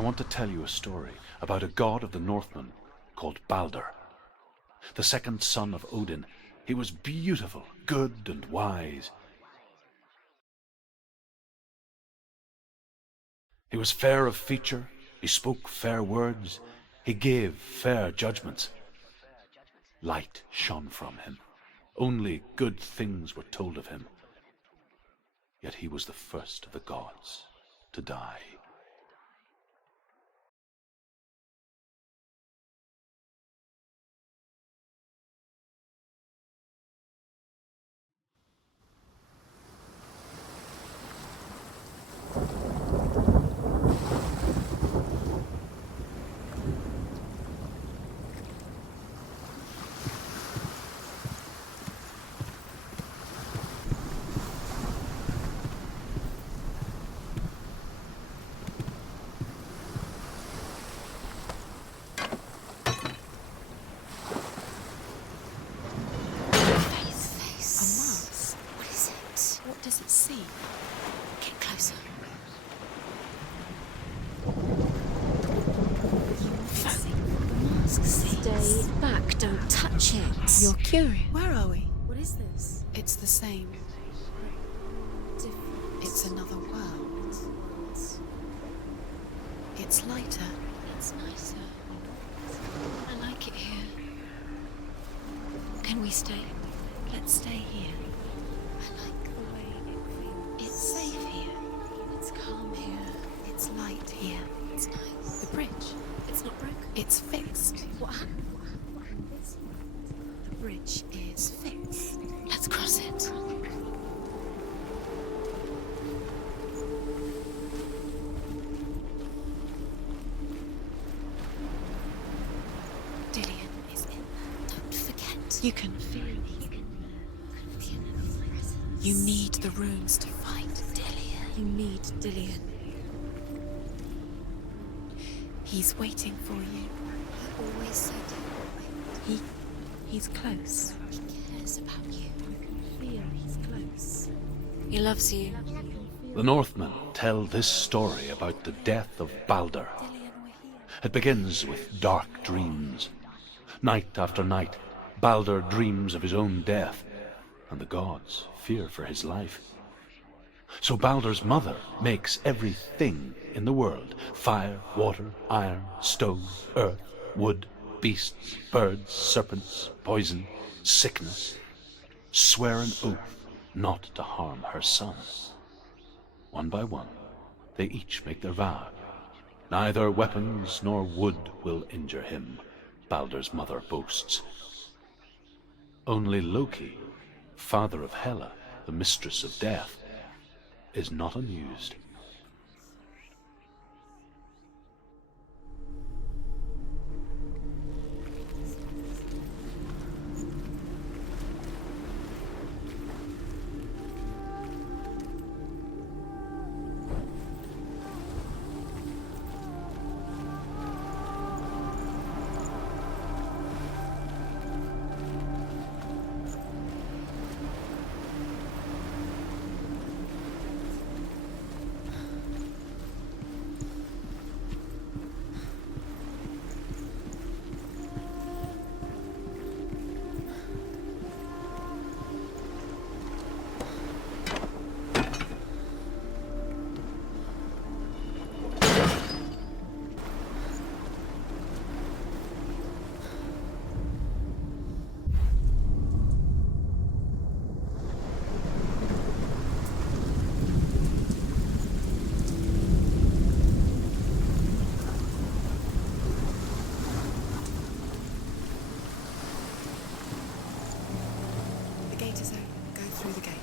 want to tell you a story about a god of the Northmen called Balder. The second son of Odin, he was beautiful, good and wise. He was fair of feature, he spoke fair words, he gave fair judgments. Light shone from him. Only good things were told of him. Yet he was the first of the gods to die. Does it see? Get closer. Stay back, don't touch it. You're curious. Where are we? What is this? It's the same. Different. It's another world. It's lighter. It's nicer. I like it here. Can we stay? Let's stay here. I like the way it feels. It's safe here. It's calm here. It's light here. It's nice. The bridge. It's not broken. It's fixed. What? The bridge is fixed. Let's cross it. Dillion is in there. Don't forget. You can feel it. You need the runes to fight Dillion. You need Dillion. He's waiting for you. He always said He's close. he cares about you. I can feel he's close. He loves you. The Northmen tell this story about the death of Balder. Dillion, we're here. It begins with dark dreams. Night after night, Balder dreams of his own death, and the gods fear for his life. So Balder's mother makes everything in the world, fire, water, iron, stone, earth, wood, beasts, birds, serpents, poison, sickness, swear an oath not to harm her son. One by one, they each make their vow. Neither weapons nor wood will injure him, Balder's mother boasts. Only Loki, father of Hela, the mistress of death, is not amused.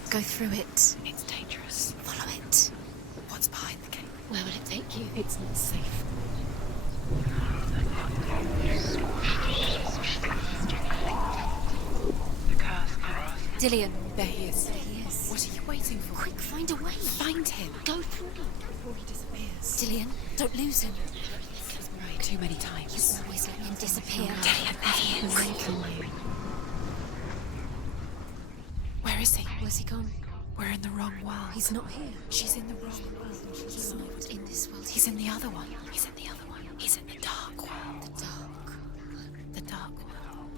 Go through it. It's dangerous. Follow it. What's behind the gate? Where will it take you? It's not safe. Dillion. There he is. There he is. What are you waiting for? Quick, find a way. Find him. Go through. Before he disappears. Dillion, don't lose him. He's prayed too many times. Always let him disappear. Dillion, there he is. Where is he? Where's he gone? We're in the wrong world. He's not here. She's in the wrong world. He's not in this world. He's in the other one. He's in the other one. He's in the dark world. The dark. The dark world.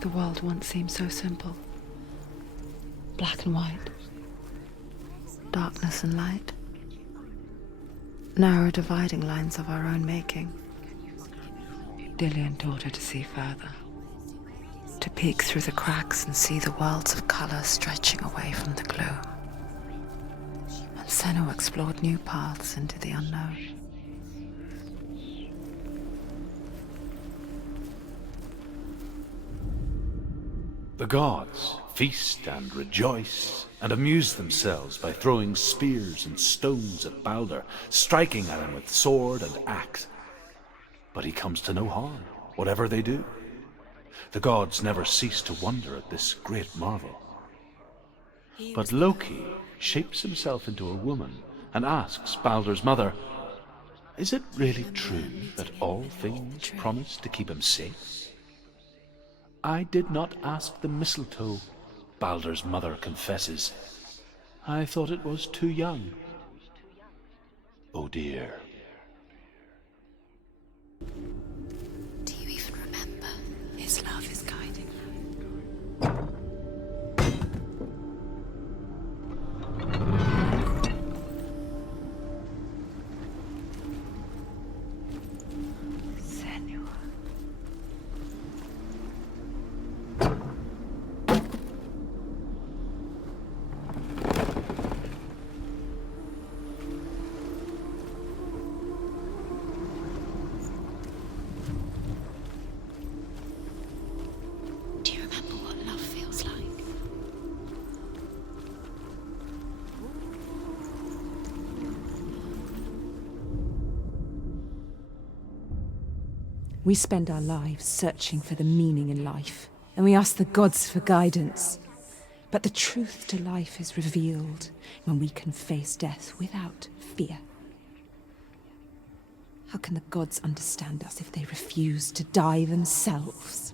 The world once seemed so simple. Black and white. Darkness and light. Narrow dividing lines of our own making. Dillian taught her to see further. To peek through the cracks and see the worlds of color stretching away from the gloom. And Senua explored new paths into the unknown. The gods feast and rejoice and amuse themselves by throwing spears and stones at Balder, striking at him with sword and axe. But he comes to no harm, whatever they do. The gods never cease to wonder at this great marvel. But Loki shapes himself into a woman and asks Balder's mother, "Is it really true that all things promise to keep him safe?" "I did not ask the mistletoe," Balder's mother confesses. "I thought it was too young." Oh dear. Do you even remember? His love is guiding you. Senua. Do you remember what love feels like? We spend our lives searching for the meaning in life, and we ask the gods for guidance. But the truth to life is revealed when we can face death without fear. How can the gods understand us if they refuse to die themselves?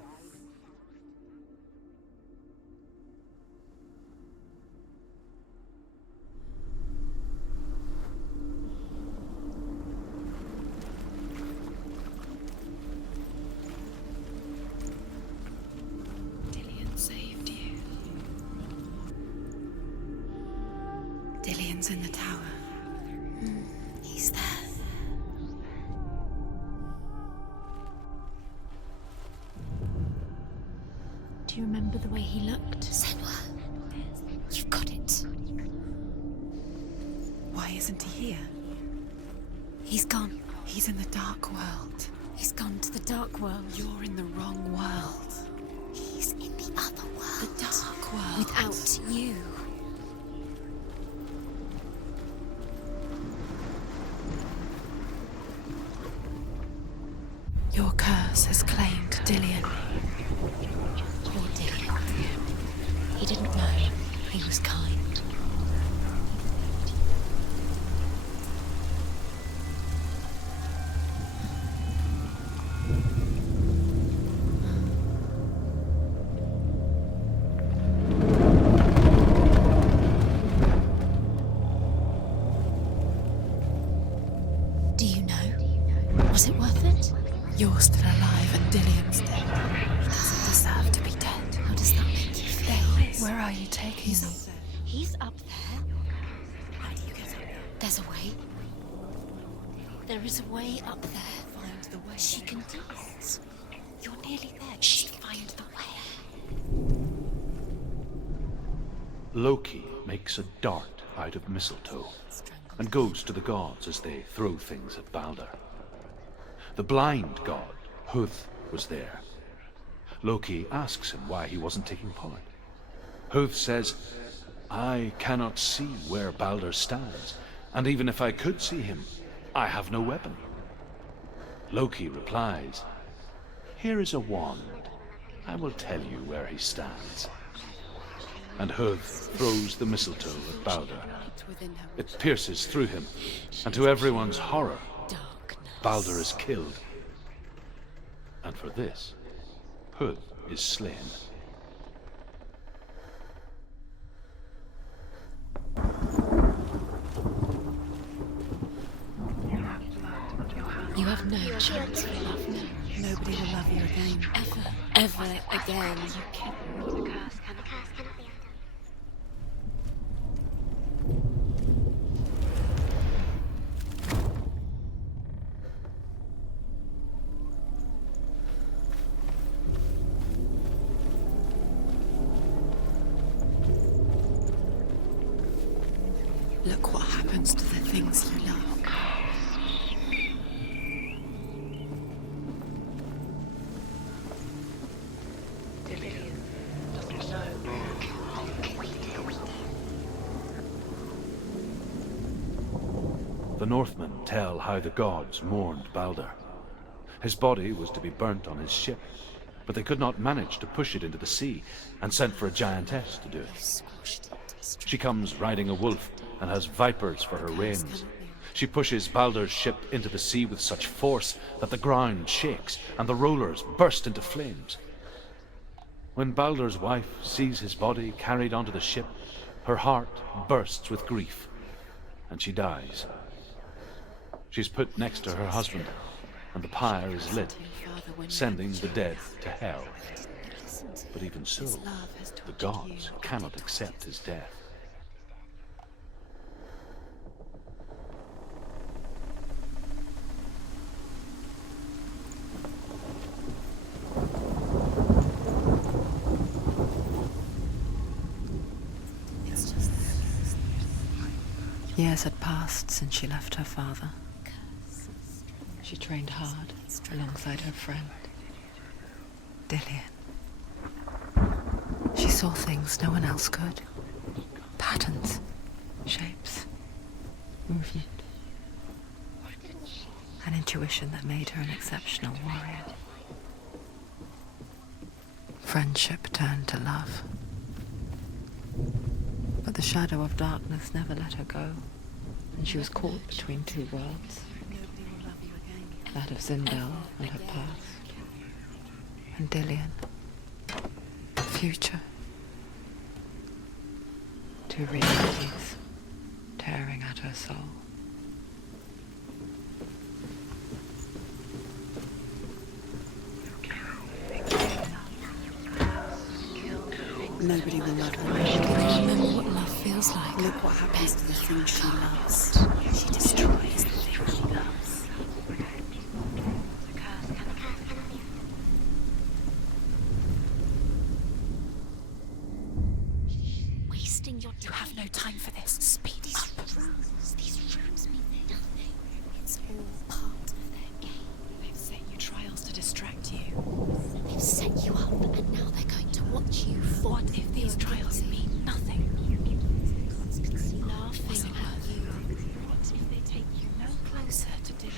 Dillian saved you. Dillian's in the tower. He's there. Do you remember the way he looked? Senua, you've got it. Why isn't he here? He's gone. He's in the dark world. He's gone to the dark world. You're in the wrong world. He's in the other world. The dark world. Without you. Your curse has claimed Dillian. Poor Dillian. He didn't know. He was kind. Do you know? Was it worth it? You're still alive and Dillian's dead. He doesn't deserve to be dead. How does that make you feel? Where are you taking me? He's up there. How do you get up there? There's a way. There is a way up there. Find the way. She can do it. You're nearly there. She can find the way. Loki makes a dart out of mistletoe and goes to the gods as they throw things at Balder. The blind god, Huth, was there. Loki asks him why he wasn't taking part. Huth says, "I cannot see where Balder stands, and even if I could see him, I have no weapon." Loki replies, "Here is a wand. I will tell you where he stands." And Huth throws the mistletoe at Balder. It pierces through him, and to everyone's horror, Darkness. Balder is killed. And for this, Hood is slain. You have no chance for love now. Nobody will love you again. Ever again. Look what happens to the things you love. The Northmen tell how the gods mourned Balder. His body was to be burnt on his ship, but they could not manage to push it into the sea, and sent for a giantess to do it. She comes riding a wolf and has vipers for her reins. She pushes Balder's ship into the sea with such force that the ground shakes and the rollers burst into flames. When Balder's wife sees his body carried onto the ship, her heart bursts with grief, and she dies. She's put next to her husband, and the pyre is lit, sending the dead to hell. But even so, the gods cannot accept his death. Years had passed since she left her father. She trained hard alongside her friend, Dillian. She saw things no one else could. Patterns, shapes, movement. An intuition that made her an exceptional warrior. Friendship turned to love. But the shadow of darkness never let her go, and she was caught between two worlds. That of Zindel and her past, and Dillian, future. Two realities tearing at her soul. Nobody will love her. Remember what love feels like. Look what happens to the things she loves. She destroys the thing she loves. Wasting your time. You have no time for this. Speed up. These runes mean nothing. It's all part of their game. They've set you trials to distract you. They've set you up, and now they're going to watch you fall. What if these trials mean nothing? Constantly laughing at you. What if they take you no closer to Dylan?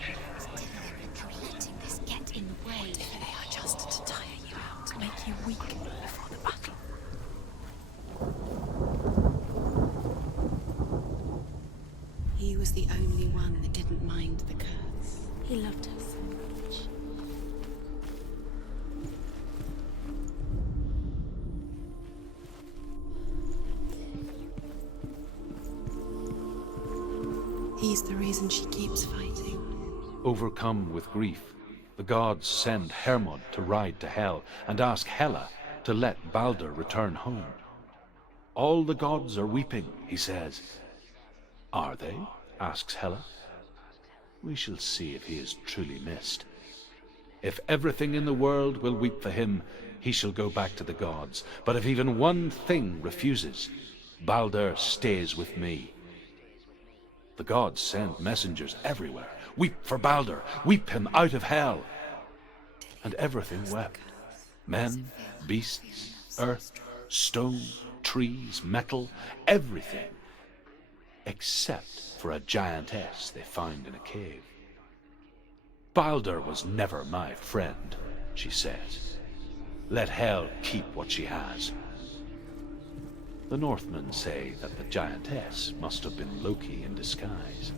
You're letting this get in the way. What if they are just to tire you out, to make you weak before the battle? He was the only one that didn't mind the curse. He loved her so much. He's the reason she keeps fighting. Overcome with grief, the gods send Hermod to ride to Hell and ask Hela to let Balder return home. All the gods are weeping, he says. Are they? Asks Hela. We shall see if he is truly missed. If everything in the world will weep for him, he shall go back to the gods. But if even one thing refuses, Balder stays with me. The gods send messengers everywhere. Weep for Balder, weep him out of hell. And everything wept. Men, beasts, earth, stone, trees, metal, everything. Except for a giantess they found in a cave. Balder was never my friend, she says. Let Hel keep what she has. The Northmen say that the giantess must have been Loki in disguise.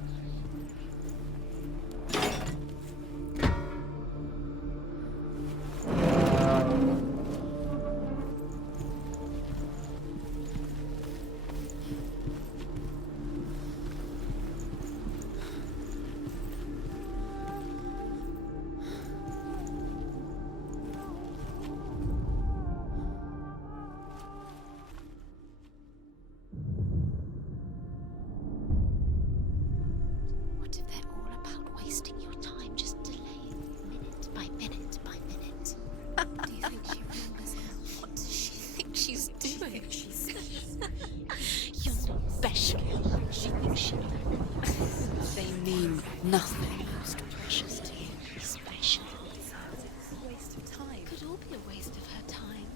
A waste of her time.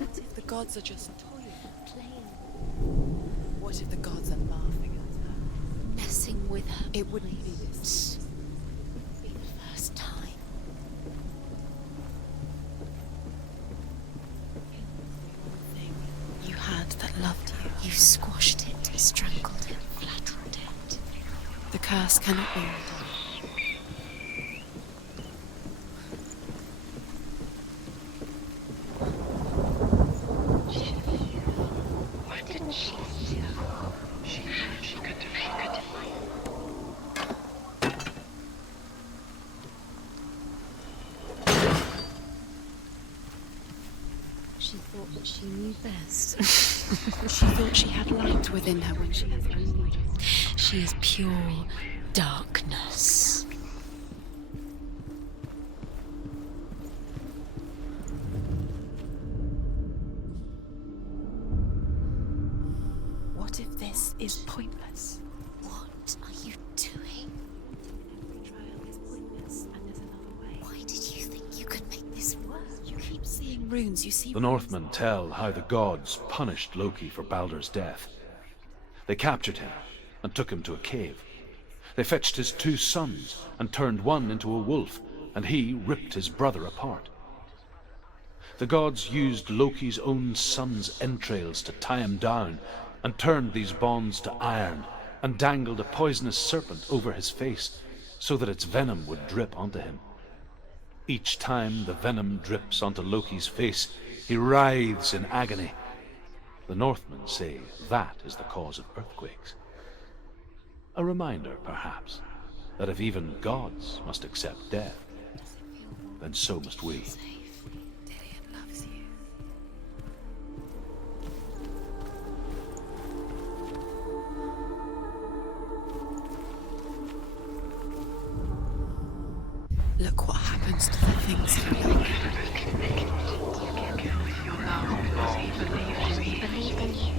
What if the gods are just toying? Playing. What if the gods are laughing at her? Messing with her. It wouldn't be this. Be the first time. Thing you had that loved you. You squashed it, strangled it, flattened it. The curse cannot be undone. She thought that she knew best. She thought she had light within her when she has only just. She is pure darkness. What if this is pointless? What are you doing? Betrayal is pointless, and there's another way. Why did you think you could make this work? You keep seeing runes, you see. The Northmen tell how the gods punished Loki for Baldur's death. They captured him and took him to a cave. They fetched his 2 sons and turned one into a wolf, and he ripped his brother apart. The gods used Loki's own son's entrails to tie him down and turned these bonds to iron and dangled a poisonous serpent over his face so that its venom would drip onto him. Each time the venom drips onto Loki's face, he writhes in agony. The Northmen say that is the cause of earthquakes. A reminder, perhaps, that if even gods must accept death, then so must we. Dillion loves you. Look what happens to the things you love. Believe in you.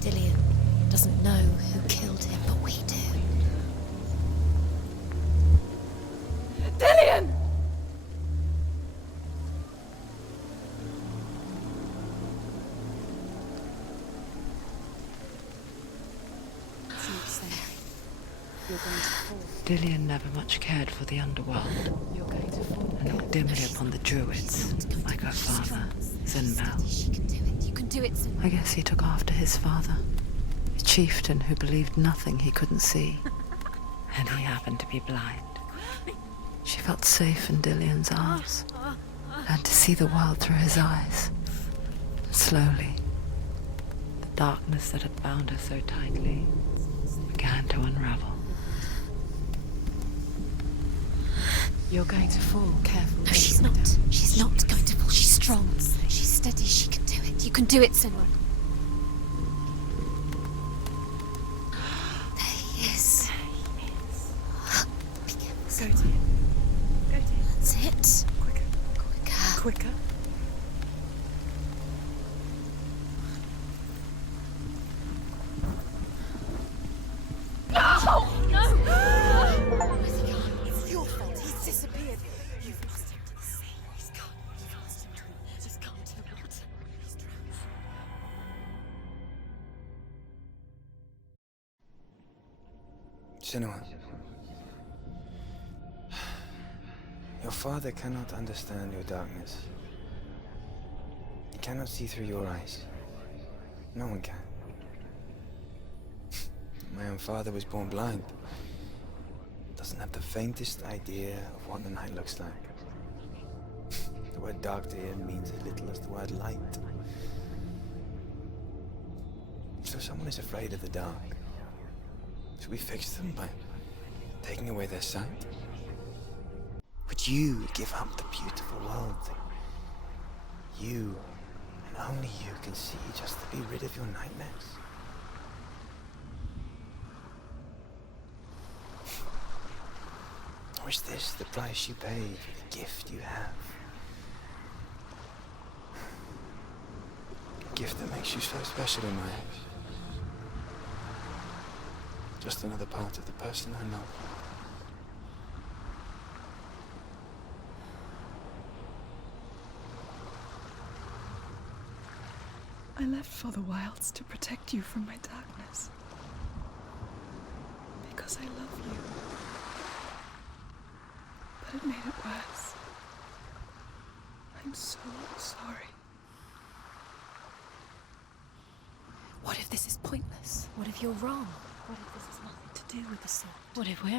Dillion doesn't know who killed him, but we do. Dillion! You're going to fall. Dillion never much cared for the underworld You're going to fall. and looked dimly upon the druids, like her father, Zinmel. She can do it. You can do it, Senua. I guess he took after his father, a chieftain who believed nothing he couldn't see. And he happened to be blind. She felt safe in Dillion's arms, and to see the world through his eyes. And slowly, the darkness that had bound her so tightly began to unravel. You're going to fall. Careful. No, she's not. She's not going to fall. She's strong. She's steady. She can do it. You can do it, Senua. There he is. Be careful. Go to him. Go to him. That's it. Quicker. Quicker. Quicker. Where's he gone? It's your fault. He's disappeared. You've lost him to the sea. He's gone. You've lost him to the... He's gone to the water. He's drowned. Senua, your father cannot understand your darkness. He cannot see through your eyes. No one can. My own father was born blind. Doesn't have the faintest idea of what the night looks like. The word dark to him means as little as the word light. So someone is afraid of the dark. Should we fix them by taking away their sight? Would you give up the beautiful world that you and only you can see just to be rid of your nightmares? Or is this the price you pay for the gift you have? A gift that makes you so special in my eyes. Just another part of the person I know. I left for the wilds to protect you from my darkness. Because I love you. But it made it worse. I'm so sorry. What if this is pointless? What if you're wrong? What if this has nothing to do with the sword? What if we're